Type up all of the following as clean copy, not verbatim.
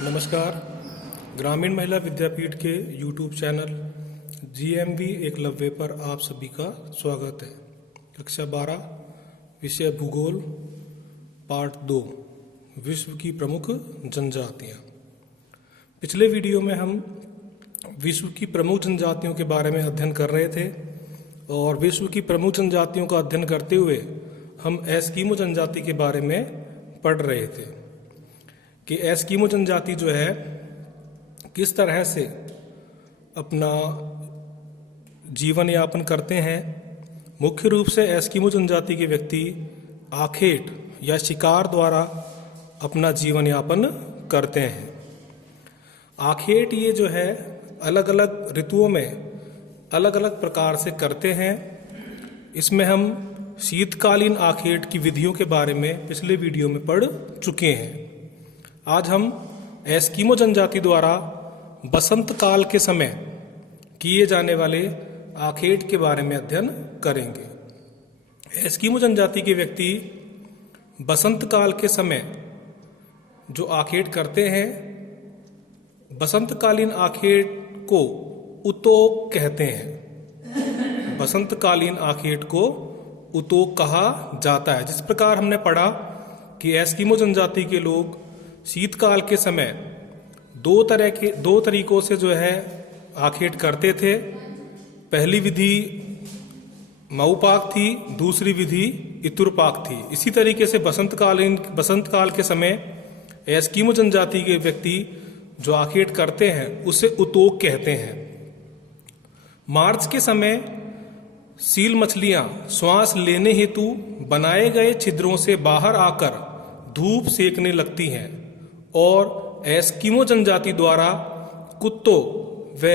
नमस्कार। ग्रामीण महिला विद्यापीठ के यूट्यूब चैनल GMV एकलव्य पर आप सभी का स्वागत है। कक्षा 12 विषय भूगोल पार्ट 2 विश्व की प्रमुख जनजातियां। पिछले वीडियो में हम विश्व की प्रमुख जनजातियों के बारे में अध्ययन कर रहे थे और विश्व की प्रमुख जनजातियों का अध्ययन करते हुए हम एस्किमो जनजाति के बारे में पढ़ रहे थे कि एस्किमो जनजाति जो है किस तरह से अपना जीवन यापन करते हैं। मुख्य रूप से एस्किमो जनजाति के व्यक्ति आखेट या शिकार द्वारा अपना जीवन यापन करते हैं। आखेट ये जो है अलग अलग ऋतुओं में अलग अलग प्रकार से करते हैं। इसमें हम शीतकालीन आखेट की विधियों के बारे में पिछले वीडियो में पढ़ चुके हैं। आज हम एस्किमो जनजाति द्वारा बसंत काल के समय किए जाने वाले आखेट के बारे में अध्ययन करेंगे। एस्किमो जनजाति के व्यक्ति बसंत काल के समय जो आखेट करते हैं, बसंतकालीन आखेट को उतोक कहते हैं। बसंतकालीन आखेट को उतोक कहा जाता है। जिस प्रकार हमने पढ़ा कि एस्किमो जनजाति के लोग शीतकाल के समय दो तरीकों से जो है आखेट करते थे। पहली विधि मऊपाक थी, दूसरी विधि इतुरपाक थी। इसी तरीके से बसंत काल के समय एस्किमो जनजाति के व्यक्ति जो आखेट करते हैं उसे उतोक कहते हैं। मार्च के समय सील मछलियां श्वास लेने हेतु बनाए गए छिद्रों से बाहर आकर धूप सेकने लगती हैं और एस्किमो जनजाति द्वारा कुत्तों व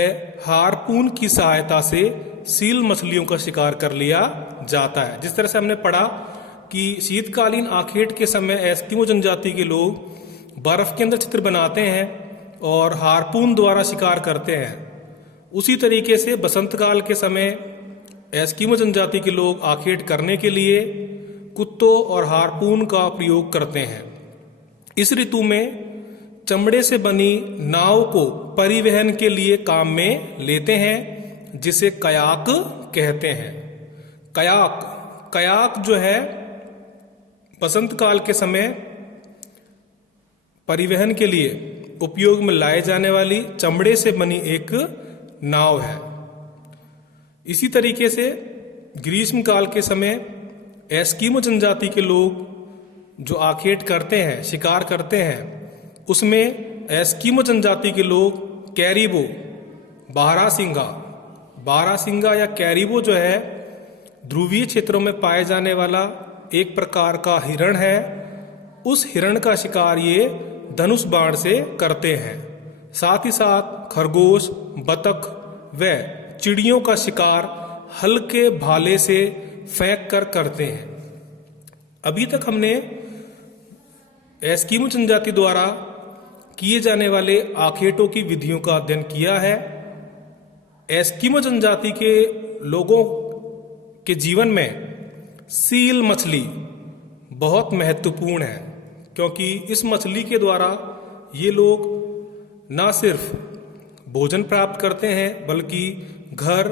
हारपून की सहायता से सील मछलियों का शिकार कर लिया जाता है। जिस तरह से हमने पढ़ा कि शीतकालीन आखेट के समय एस्किमो जनजाति के लोग बर्फ के अंदर छिद्र बनाते हैं और हारपून द्वारा शिकार करते हैं, उसी तरीके से बसंत काल के समय एस्किमो जनजाति के लोग आखेट करने के लिए कुत्तों और हारपून का प्रयोग करते हैं। इस ऋतु में चमड़े से बनी नाव को परिवहन के लिए काम में लेते हैं, जिसे कयाक कहते हैं। कयाक जो है बसंत काल के समय परिवहन के लिए उपयोग में लाए जाने वाली चमड़े से बनी एक नाव है। इसी तरीके से ग्रीष्म काल के समय एस्किमो जनजाति के लोग जो आखेट करते हैं, शिकार करते हैं, उसमें एस्किमो जनजाति के लोग कैरिबो, बारहसिंगा या कैरिबो जो है ध्रुवीय क्षेत्रों में पाए जाने वाला एक प्रकार का हिरण है। उस हिरण का शिकार ये धनुष बाण से करते हैं। साथ ही साथ खरगोश, बतख व चिड़ियों का शिकार हल्के भाले से फेंक कर करते हैं। अभी तक हमने एस्किमो जनजाति द्वारा किए जाने वाले आखेटों की विधियों का अध्ययन किया है। एस्किमो जनजाति के लोगों के जीवन में सील मछली बहुत महत्वपूर्ण है, क्योंकि इस मछली के द्वारा ये लोग न सिर्फ भोजन प्राप्त करते हैं बल्कि घर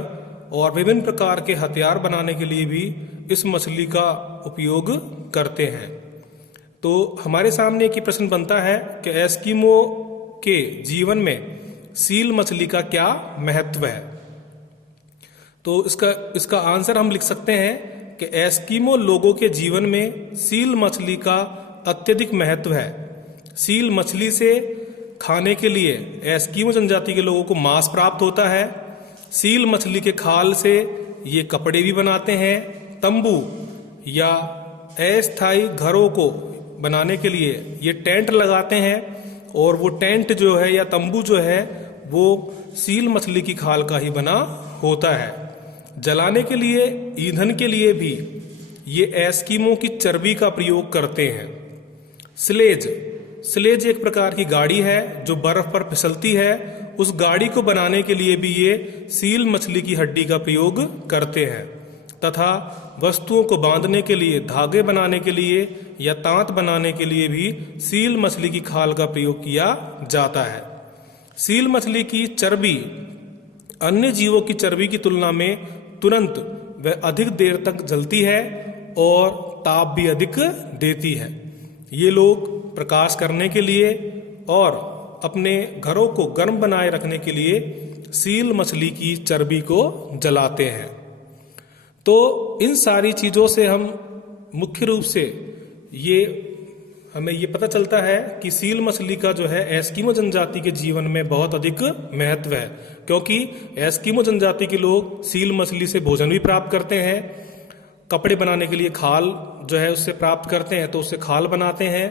और विभिन्न प्रकार के हथियार बनाने के लिए भी इस मछली का उपयोग करते हैं। तो हमारे सामने एक प्रश्न बनता है कि एस्किमो के जीवन में सील मछली का क्या महत्व है। तो इसका आंसर हम लिख सकते हैं कि एस्किमो लोगों के जीवन में सील मछली का अत्यधिक महत्व है। सील मछली से खाने के लिए एस्किमो जनजाति के लोगों को मांस प्राप्त होता है। सील मछली के खाल से ये कपड़े भी बनाते हैं। तंबू या अस्थायी घरों को बनाने के लिए ये टेंट लगाते हैं और वो टेंट जो है या तंबू जो है वो सील मछली की खाल का ही बना होता है। जलाने के लिए, ईंधन के लिए भी ये एस्किमो की चर्बी का प्रयोग करते हैं। स्लेज एक प्रकार की गाड़ी है जो बर्फ पर फिसलती है। उस गाड़ी को बनाने के लिए भी ये सील मछली की हड्डी का प्रयोग करते हैं। तथा वस्तुओं को बांधने के लिए, धागे बनाने के लिए या तांत बनाने के लिए भी सील मछली की खाल का प्रयोग किया जाता है। सील मछली की चर्बी अन्य जीवों की चर्बी की तुलना में तुरंत व अधिक देर तक जलती है और ताप भी अधिक देती है। ये लोग प्रकाश करने के लिए और अपने घरों को गर्म बनाए रखने के लिए सील मछली की चर्बी को जलाते हैं। तो इन सारी चीज़ों से हम मुख्य रूप से हमें ये पता चलता है कि सील मछली का जो है एस्किमो जनजाति के जीवन में बहुत अधिक महत्व है, क्योंकि एस्किमो जनजाति के लोग सील मछली से भोजन भी प्राप्त करते हैं, कपड़े बनाने के लिए खाल जो है उससे प्राप्त करते हैं, तो उससे खाल बनाते हैं,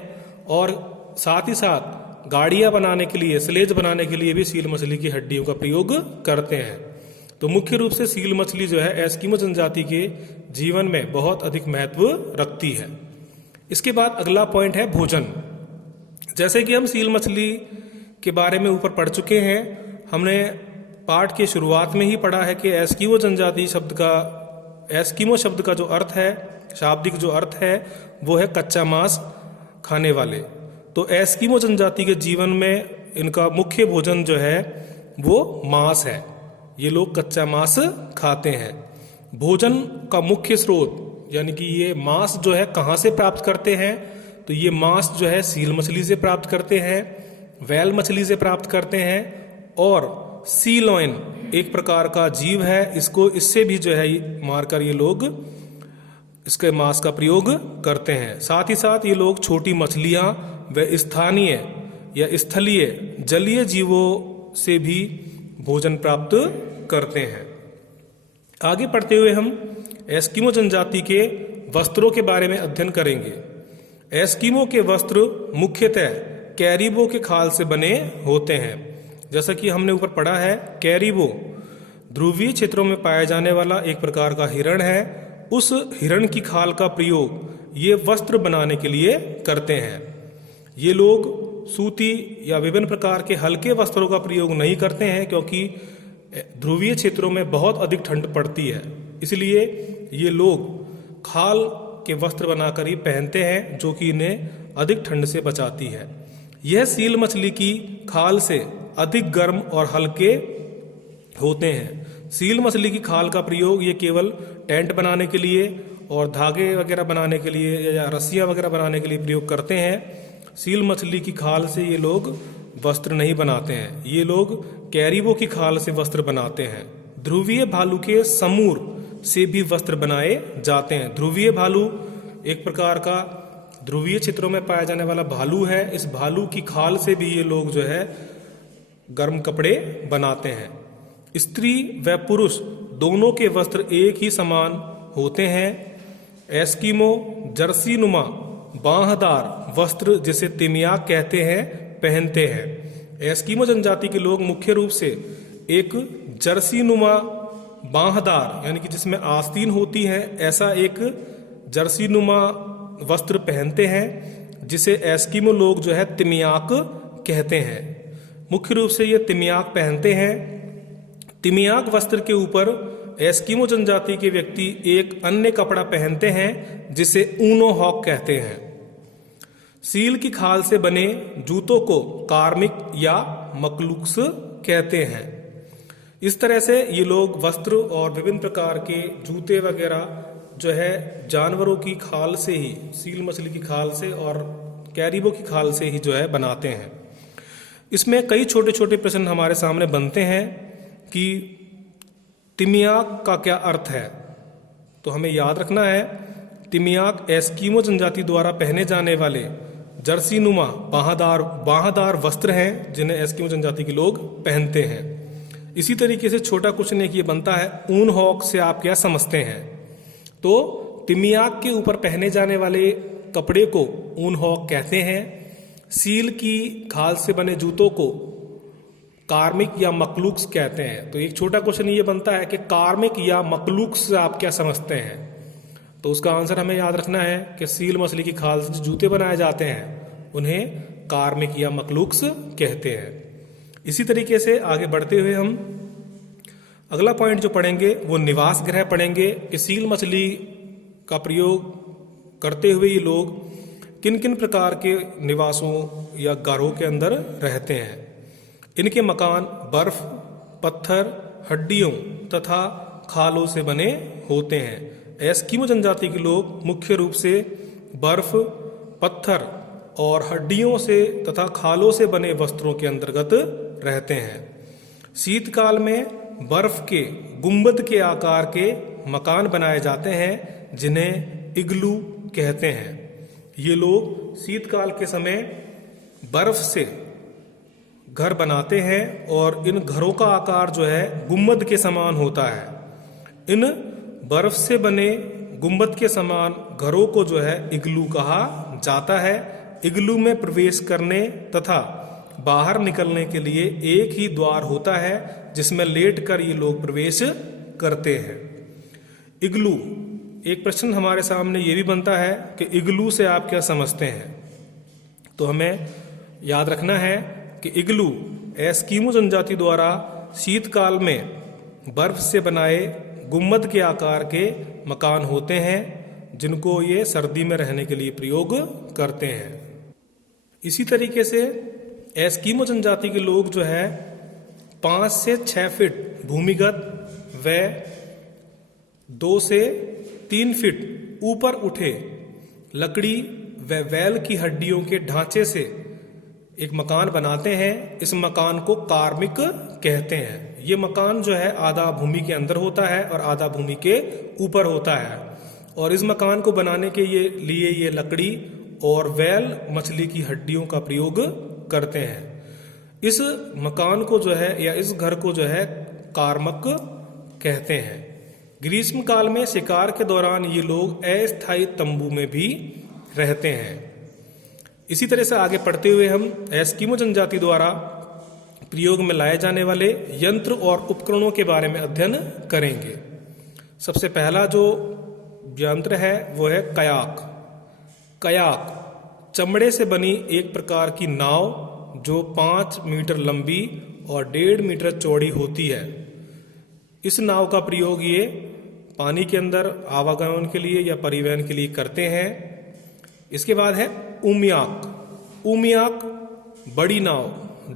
और साथ ही साथ गाड़ियां बनाने के लिए, स्लेज बनाने के लिए भी सील मछली की हड्डियों का प्रयोग करते हैं। तो मुख्य रूप से सील मछली जो है एस्किमो जनजाति के जीवन में बहुत अधिक महत्व रखती है। इसके बाद अगला पॉइंट है भोजन। जैसे कि हम सील मछली के बारे में ऊपर पढ़ चुके हैं, हमने पाठ के शुरुआत में ही पढ़ा है कि एस्किमो जनजाति एस्किमो शब्द का जो अर्थ है, शाब्दिक जो अर्थ है, वो है कच्चा मांस खाने वाले। तो एस्किमो जनजाति के जीवन में इनका मुख्य भोजन जो है वो मांस है। ये लोग कच्चा मांस खाते हैं। भोजन का मुख्य स्रोत यानी कि ये मांस जो है कहाँ से प्राप्त करते हैं, तो ये मांस जो है सील मछली से प्राप्त करते हैं, व्हेल मछली से प्राप्त करते हैं, और सी लॉइन एक प्रकार का जीव है, इससे भी जो है मारकर ये लोग इसके मांस का प्रयोग करते हैं। साथ ही साथ ये लोग छोटी मछलियां व स्थानीय या स्थलीय जलीय जीवों से भी भोजन प्राप्त करते हैं। आगे पढ़ते हुए हम एस्किमो जनजाति के वस्त्रों के बारे में अध्ययन करेंगे। एस्किमो के वस्त्र मुख्यतः कैरिबो के खाल से बने होते हैं। जैसा कि हमने ऊपर पढ़ा है, कैरिबो ध्रुवीय क्षेत्रों में पाया जाने वाला एक प्रकार का हिरण है। उस हिरण की खाल का प्रयोग ये वस्त्र बनाने के लिए करते हैं। ये लोग सूती या विभिन्न प्रकार के हल्के वस्त्रों का प्रयोग नहीं करते हैं, क्योंकि ध्रुवीय क्षेत्रों में बहुत अधिक ठंड पड़ती है, इसलिए ये लोग खाल के वस्त्र बनाकर ही पहनते हैं, जो कि इन्हें अधिक ठंड से बचाती है। यह सील मछली की खाल से अधिक गर्म और हल्के होते हैं। सील मछली की खाल का प्रयोग ये केवल टेंट बनाने के लिए और धागे वगैरह बनाने के लिए या रस्सियां वगैरह बनाने के लिए प्रयोग करते हैं। सील मछली की खाल से ये लोग वस्त्र नहीं बनाते हैं, ये लोग कैरिबो की खाल से वस्त्र बनाते हैं। ध्रुवीय भालू के समूर से भी वस्त्र बनाए जाते हैं। ध्रुवीय भालू एक प्रकार का ध्रुवीय क्षेत्रों में पाया जाने वाला भालू है। इस भालू की खाल से भी ये लोग जो है गर्म कपड़े बनाते हैं। स्त्री व पुरुष दोनों के वस्त्र एक ही समान होते हैं। एस्किमो जर्सी नुमा बांहदार वस्त्र, जिसे तिमियाक कहते हैं, पहनते हैं। एस्किमो जनजाति के लोग मुख्य रूप से एक जर्सी नुमा बांहदार यानी कि जिसमें आस्तीन होती है, ऐसा एक जर्सी नुमा वस्त्र पहनते हैं, जिसे एस्किमो लोग जो है तिमियाक कहते हैं। मुख्य रूप से ये तिमियाक पहनते हैं। तिमियाक वस्त्र के ऊपर एस्किमो जनजाति के व्यक्ति एक अन्य कपड़ा पहनते हैं, जिसे ऊनो हॉक कहते हैं। सील की खाल से बने जूतों को कार्मिक या मकलुक्स कहते हैं। इस तरह से ये लोग वस्त्र और विभिन्न प्रकार के जूते वगैरह जो है जानवरों की खाल से ही, सील मछली की खाल से और कैरिबो की खाल से ही जो है बनाते हैं। इसमें कई छोटे छोटे प्रश्न हमारे सामने बनते हैं कि तिमियाक का क्या अर्थ है। तो हमें याद रखना है, तिमियाक एस्किमो जनजाति द्वारा पहने जाने वाले जर्सी नुमा बांहदार वस्त्र हैं, जिन्हें एस्किमो जनजाति के लोग पहनते हैं। इसी तरीके से छोटा क्वेश्चन एक ये बनता है, ऊन हॉक से आप क्या समझते हैं। तो तिमियाक के ऊपर पहने जाने वाले कपड़े को ऊन हॉक कहते हैं। सील की खाल से बने जूतों को कार्मिक या मकलुक्स कहते हैं। तो एक छोटा क्वेश्चन ये बनता है कि कार्मिक या मकलुक्स से आप क्या समझते हैं। तो उसका आंसर हमें याद रखना है कि सील मछली की खाल से जो जूते बनाए जाते हैं उन्हें कार्मिक या मकलुक्स कहते हैं। इसी तरीके से आगे बढ़ते हुए हम अगला पॉइंट जो पढ़ेंगे वो निवास गृह पढ़ेंगे कि सील मछली का प्रयोग करते हुए ये लोग किन किन प्रकार के निवासों या घरों के अंदर रहते हैं। इनके मकान बर्फ, पत्थर, हड्डियों तथा खालों से बने होते हैं। एस्किमो जनजाति के लोग मुख्य रूप से बर्फ, पत्थर और हड्डियों से तथा खालों से बने वस्त्रों के अंतर्गत रहते हैं। शीतकाल में बर्फ के गुंबद के आकार के मकान बनाए जाते हैं जिन्हें इग्लू कहते हैं। ये लोग शीतकाल के समय बर्फ से घर बनाते हैं और इन घरों का आकार जो है गुंबद के समान होता है। इन बर्फ से बने गुंबद के समान घरों को जो है इग्लू कहा जाता है। इग्लू में प्रवेश करने तथा बाहर निकलने के लिए एक ही द्वार होता है जिसमें लेटकर ये लोग प्रवेश करते हैं। इग्लू, एक प्रश्न हमारे सामने ये भी बनता है कि इग्लू से आप क्या समझते हैं। तो हमें याद रखना है कि इग्लू एस्किमो जनजाति द्वारा शीतकाल में बर्फ से बनाए गुंबद के आकार के मकान होते हैं जिनको ये सर्दी में रहने के लिए प्रयोग करते हैं। इसी तरीके से एस्किमो जनजाति के लोग जो है 5 से 6 फीट भूमिगत व 2 से 3 फीट ऊपर उठे लकड़ी व बैल की हड्डियों के ढांचे से एक मकान बनाते हैं। इस मकान को कार्मिक कहते हैं। ये मकान जो है आधा भूमि के अंदर होता है और आधा भूमि के ऊपर होता है और इस मकान को बनाने के लिए ये लकड़ी और बैल मछली की हड्डियों का प्रयोग करते हैं। इस मकान को जो है या इस घर को जो है कार्मक कहते हैं। ग्रीष्म काल में शिकार के दौरान ये लोग अस्थायी तंबू में भी रहते हैं। इसी तरह से आगे पढ़ते हुए हम एस्किमो जनजाति द्वारा प्रयोग में लाए जाने वाले यंत्र और उपकरणों के बारे में अध्ययन करेंगे। सबसे पहला जो यंत्र है वो है कयाक। कयाक चमड़े से बनी एक प्रकार की नाव जो 5 मीटर लंबी और 1.5 मीटर चौड़ी होती है। इस नाव का प्रयोग ये पानी के अंदर आवागमन के लिए या परिवहन के लिए करते हैं। इसके बाद है उमियाक। उमियाक बड़ी नाव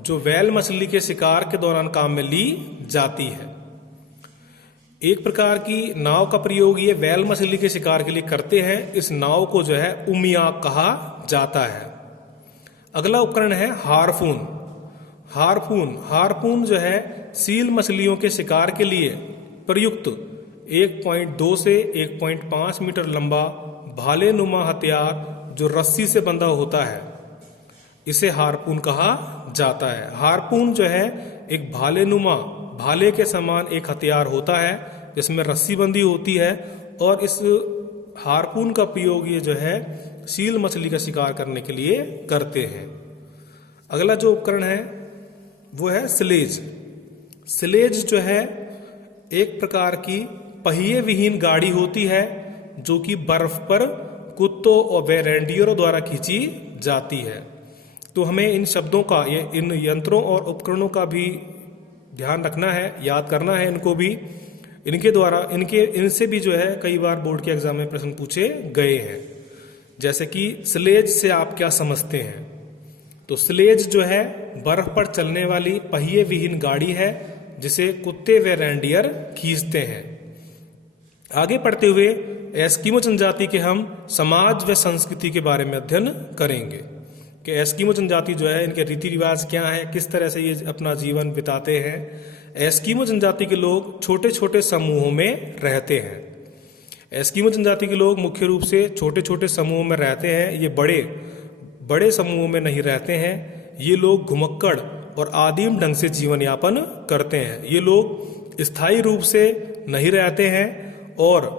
जो व्हेल मछली के शिकार के दौरान काम में ली जाती है। एक प्रकार की नाव का प्रयोग ये व्हेल मछली के शिकार के लिए करते हैं। इस नाव को जो है उमियाक कहा जाता है। अगला उपकरण है हार्पून। हार्पून हार्पून जो है सील मछलियों के शिकार के लिए प्रयुक्त 1.2 से 1.5 मीटर लंबा भाले नुमा हथियार जो रस्सी से बंधा होता है, इसे हार्पून कहा जाता है। हार्पून जो है एक भाले नुमा, भाले के समान एक हथियार होता है जिसमें रस्सी बंधी होती है और इस हार्पून का प्रयोग ये जो है सील मछली का शिकार करने के लिए करते हैं। अगला जो उपकरण है वो है स्लेज। स्लेज जो है एक प्रकार की पहिए विहीन गाड़ी होती है जो कि बर्फ पर कुत्तों और रेंडियरों द्वारा खींची जाती है। तो हमें इन शब्दों का, इन यंत्रों और उपकरणों का भी ध्यान रखना है, याद करना है इनको भी। इनके द्वारा इनसे भी जो है कई बार बोर्ड के एग्जाम में प्रश्न पूछे गए हैं। जैसे कि स्लेज से आप क्या समझते हैं। तो स्लेज जो है बर्फ पर चलने वाली पहिए विहीन गाड़ी है जिसे कुत्ते व रेंडियर खींचते हैं। आगे पढ़ते हुए एस्किमो जनजाति के हम समाज व संस्कृति के बारे में अध्ययन करेंगे कि एस्किमो जनजाति जो है इनके रीति रिवाज क्या है, किस तरह से ये अपना जीवन बिताते हैं। एस्किमो जनजाति के लोग छोटे छोटे समूहों में रहते हैं। एस्किमो जनजाति के लोग मुख्य रूप से छोटे छोटे समूहों में रहते हैं। ये बड़े समूहों में नहीं रहते हैं। ये लोग घुमक्कड़ और आदिम ढंग से जीवन यापन करते हैं। ये लोग स्थायी रूप से नहीं रहते हैं और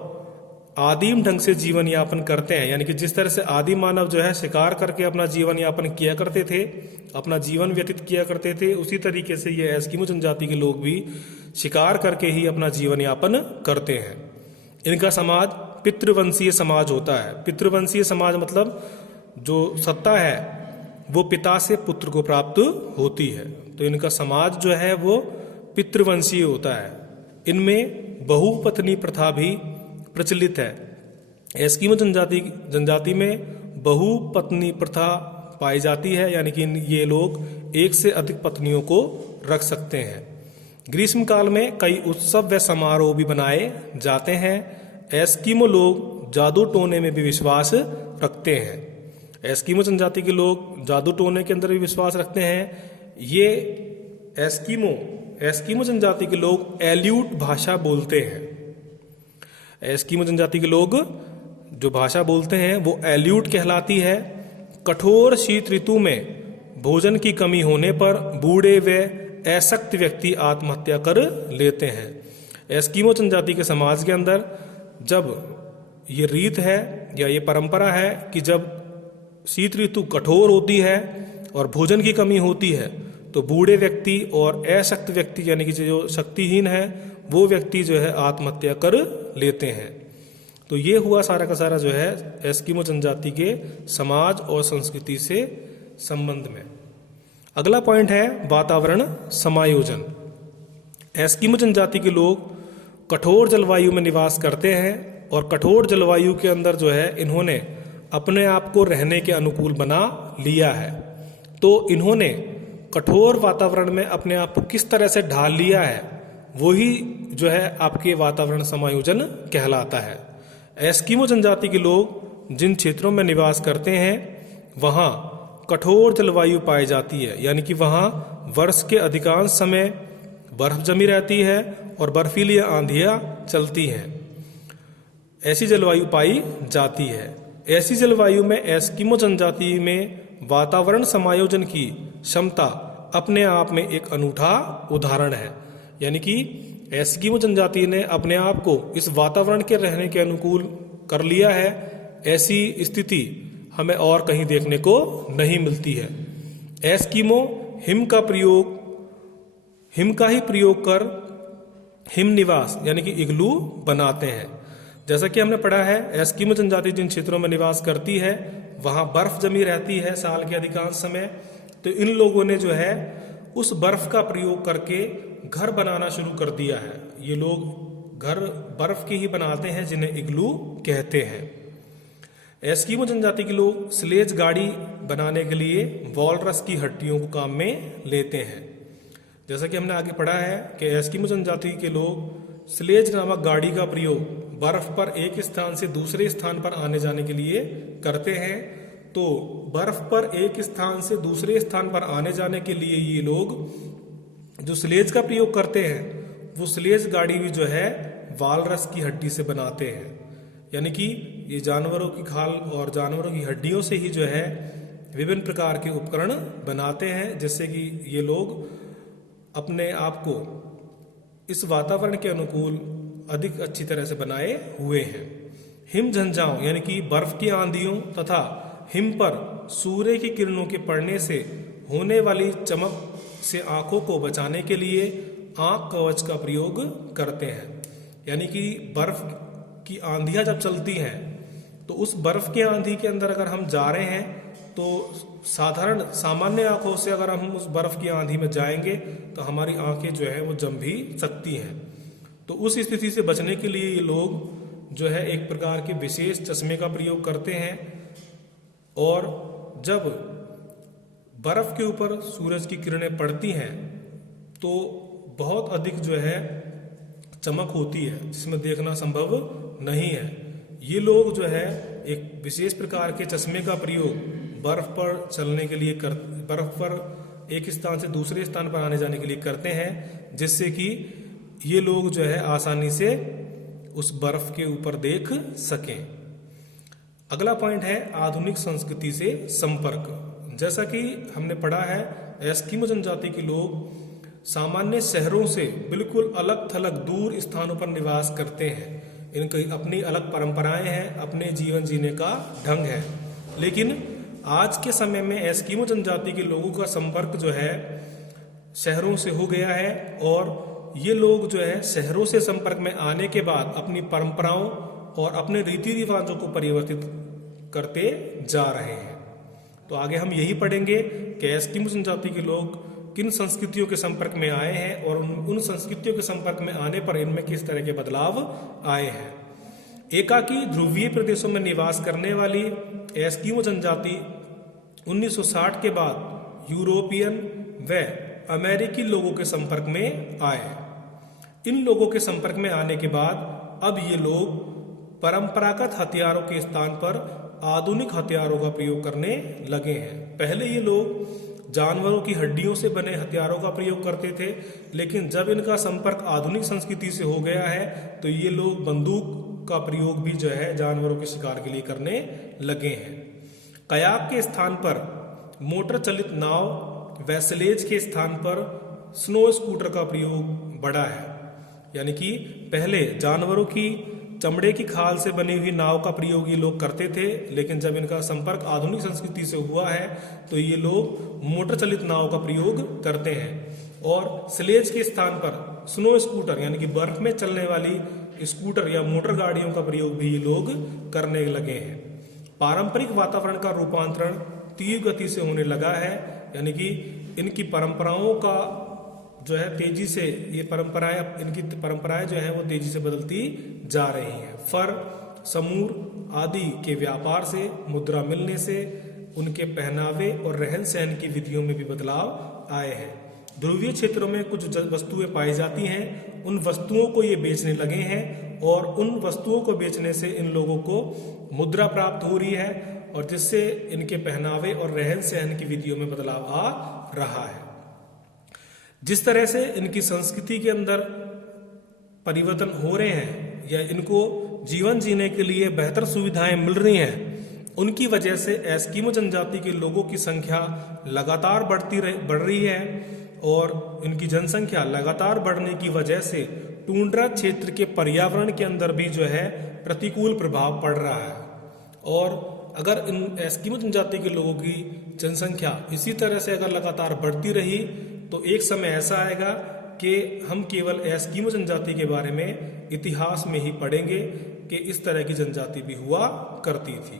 आदिम ढंग से जीवन यापन करते हैं। यानी कि जिस तरह से आदिम मानव जो है शिकार करके अपना जीवन यापन किया करते थे, अपना जीवन व्यतीत किया करते थे, उसी तरीके से ये एस्किमो जनजाति के लोग भी शिकार करके ही अपना जीवन यापन करते हैं। इनका समाज पितृवंशीय समाज होता है। पितृवंशीय समाज मतलब जो सत्ता है वो पिता से पुत्र को प्राप्त होती है। तो इनका समाज जो है वो पितृवंशीय होता है। इनमें बहुपत्नी प्रथा भी प्रचलित है। एस्किमो जनजाति में बहुपत्नी प्रथा पाई जाती है, यानी कि ये लोग एक से अधिक पत्नियों को रख सकते हैं। ग्रीष्म काल में कई उत्सव व समारोह भी बनाए जाते हैं। एस्किमो लोग जादू टोने में भी विश्वास रखते हैं। एस्किमो जनजाति के लोग जादू टोने के अंदर भी विश्वास रखते हैं। ये एस्किमो जनजाति के लोग एल्यूट भाषा बोलते हैं। एस्किमो जनजाति के लोग जो भाषा बोलते हैं वो एल्यूट कहलाती है। कठोर शीत ऋतु में भोजन की कमी होने पर बूढ़े व अशक्त व्यक्ति आत्महत्या कर लेते हैं। एस्किमो जनजाति के समाज के अंदर जब ये रीत है या ये परंपरा है कि जब शीत ऋतु कठोर होती है और भोजन की कमी होती है तो बूढ़े व्यक्ति और अशक्त व्यक्ति यानी कि जो शक्तिहीन है वो व्यक्ति जो है आत्महत्या कर लेते हैं। तो ये हुआ सारा का सारा जो है एस्किमो जनजाति के समाज और संस्कृति से संबंध में। अगला पॉइंट है वातावरण समायोजन। एस्किमो जनजाति के लोग कठोर जलवायु में निवास करते हैं और कठोर जलवायु के अंदर जो है इन्होंने अपने आप को रहने के अनुकूल बना लिया है। तो इन्होंने कठोर वातावरण में अपने आप को किस तरह से ढाल लिया है वही जो है आपके वातावरण समायोजन कहलाता है। एस्किमो जनजाति के लोग जिन क्षेत्रों में निवास करते हैं वहाँ कठोर जलवायु पाई जाती है, यानी कि वहाँ वर्ष के अधिकांश समय बर्फ जमी रहती है और बर्फीली आंधियाँ चलती हैं। ऐसी जलवायु पाई जाती है। ऐसी जलवायु में एस्किमो जनजाति में वातावरण समायोजन की क्षमता अपने आप में एक अनूठा उदाहरण है। यानी कि एस्किमो जनजाति ने अपने आप को इस वातावरण के रहने के अनुकूल कर लिया है। ऐसी स्थिति हमें और कहीं देखने को नहीं मिलती है। एस्किमो हिम का ही प्रयोग कर हिम निवास यानी कि इग्लू बनाते हैं। जैसा कि हमने पढ़ा है एस्किमो जनजाति जिन क्षेत्रों में निवास करती है वहां बर्फ जमी रहती है साल के अधिकांश समय। तो इन लोगों ने जो है उस बर्फ का प्रयोग करके घर बनाना शुरू कर दिया है। ये लोग घर बर्फ के ही बनाते हैं जिन्हें इग्लू कहते हैं। एस्किमो जनजाति के लोग स्लेज गाड़ी बनाने के लिए वॉलरस की हड्डियों को काम में लेते हैं। जैसा कि हमने आगे पढ़ा है कि एस्किमो जनजाति के लोग स्लेज नामक गाड़ी का प्रयोग बर्फ पर एक स्थान से दूसरे स्थान पर आने जाने के लिए करते हैं। तो बर्फ पर एक स्थान से दूसरे स्थान पर आने जाने के लिए ये लोग जो स्लेज का प्रयोग करते हैं वो स्लेज गाड़ी भी जो है वालरस की हड्डी से बनाते हैं। यानी कि ये जानवरों की खाल और जानवरों की हड्डियों से ही जो है विभिन्न प्रकार के उपकरण बनाते हैं, जिससे कि ये लोग अपने आप को इस वातावरण के अनुकूल अधिक अच्छी तरह से बनाए हुए हैं। हिम झंझाओं यानी कि बर्फ की आंधियों तथा हिम पर सूर्य की किरणों के पड़ने से होने वाली चमक से आंखों को बचाने के लिए आंख कवच का प्रयोग करते हैं। यानी कि बर्फ की आंधियां जब चलती हैं तो उस बर्फ की आंधी के अंदर अगर हम जा रहे हैं तो सामान्य आंखों से अगर हम उस बर्फ की आंधी में जाएंगे तो हमारी आंखें जो है वो जम भी सकती हैं। तो उस स्थिति से बचने के लिए ये लोग जो है एक प्रकार के विशेष चश्मे का प्रयोग करते हैं और जब बर्फ के ऊपर सूरज की किरणें पड़ती हैं तो बहुत अधिक जो है चमक होती है जिसमें देखना संभव नहीं है। ये लोग जो है एक विशेष प्रकार के चश्मे का प्रयोग बर्फ पर चलने के लिए बर्फ पर एक स्थान से दूसरे स्थान पर आने जाने के लिए करते हैं, जिससे कि ये लोग जो है आसानी से उस बर्फ के ऊपर देख सकें। अगला पॉइंट है आधुनिक संस्कृति से संपर्क। जैसा कि हमने पढ़ा है एस्किमो जनजाति के लोग सामान्य शहरों से बिल्कुल अलग थलग दूर स्थानों पर निवास करते हैं। इनकी अपनी अलग परंपराएं हैं, अपने जीवन जीने का ढंग है। लेकिन आज के समय में एस्किमो जनजाति के लोगों का संपर्क जो है शहरों से हो गया है और ये लोग जो है शहरों से संपर्क में आने के बाद अपनी परंपराओं और अपने रीति रिवाजों को परिवर्तित करते जा रहे हैं। तो आगे हम यही पढ़ेंगे कि एस्किमो जनजाति के लोग किन संस्कृतियों के संपर्क में आए हैं और उन संस्कृतियों के संपर्क में आने पर इनमें किस तरह के बदलाव आए हैं। एकाकी ध्रुवीय प्रदेशों में निवास करने वाली एस्किमो जनजाति 1960 के बाद यूरोपियन व अमेरिकी लोगों के संपर्क में आए। इन लोगों के संपर्क में आने के बाद अब ये लोग परंपरागत हथियारों के स्थान पर आधुनिक हथियारों का प्रयोग करने लगे हैं। पहले ये लोग जानवरों की हड्डियों से बने हथियारों का प्रयोग करते थे, लेकिन जब इनका संपर्क आधुनिक संस्कृति से हो गया है तो ये लोग बंदूक का प्रयोग भी जो है जानवरों के शिकार के लिए करने लगे हैं। कयाक के स्थान पर मोटर चलित नाव व स्लेज के स्थान पर स्नो स्कूटर का प्रयोग बढ़ा है। यानी कि पहले जानवरों की चमड़े की खाल से बनी हुई नाव का प्रयोग ये लोग करते थे, लेकिन जब इनका संपर्क आधुनिक संस्कृति से हुआ है तो ये लोग मोटर चलित नाव का प्रयोग करते हैं। और स्लेज के स्थान पर स्नो स्कूटर यानी कि बर्फ में चलने वाली स्कूटर या मोटर गाड़ियों का प्रयोग भी ये लोग करने लगे हैं। पारंपरिक वातावरण का रूपांतरण तीव्र गति से होने लगा है, यानी कि इनकी परंपराओं का जो है तेजी से इनकी परंपराएं जो है वो तेजी से बदलती जा रही हैं। फर, समूर आदि के व्यापार से, मुद्रा मिलने से उनके पहनावे और रहन सहन की विधियों में भी बदलाव आए हैं। ध्रुवीय क्षेत्रों में कुछ वस्तुएं पाई जाती हैं, उन वस्तुओं को ये बेचने लगे हैं और उन वस्तुओं को बेचने से इन लोगों को मुद्रा प्राप्त हो रही है और जिससे इनके पहनावे और रहन सहन की विधियों में बदलाव आ रहा है। जिस तरह से इनकी संस्कृति के अंदर परिवर्तन हो रहे हैं या इनको जीवन जीने के लिए बेहतर सुविधाएं मिल रही हैं, उनकी वजह से एस्किमो जनजाति के लोगों की संख्या लगातार बढ़ रही है और इनकी जनसंख्या लगातार बढ़ने की वजह से टुंड्रा क्षेत्र के पर्यावरण के अंदर भी जो है प्रतिकूल प्रभाव पड़ रहा है। और अगर इन एस्किमो जनजाति के लोगों की जनसंख्या इसी तरह से अगर लगातार बढ़ती रही तो एक समय ऐसा आएगा कि हम केवल एस्किमो जनजाति के बारे में इतिहास में ही पढ़ेंगे कि इस तरह की जनजाति भी हुआ करती थी।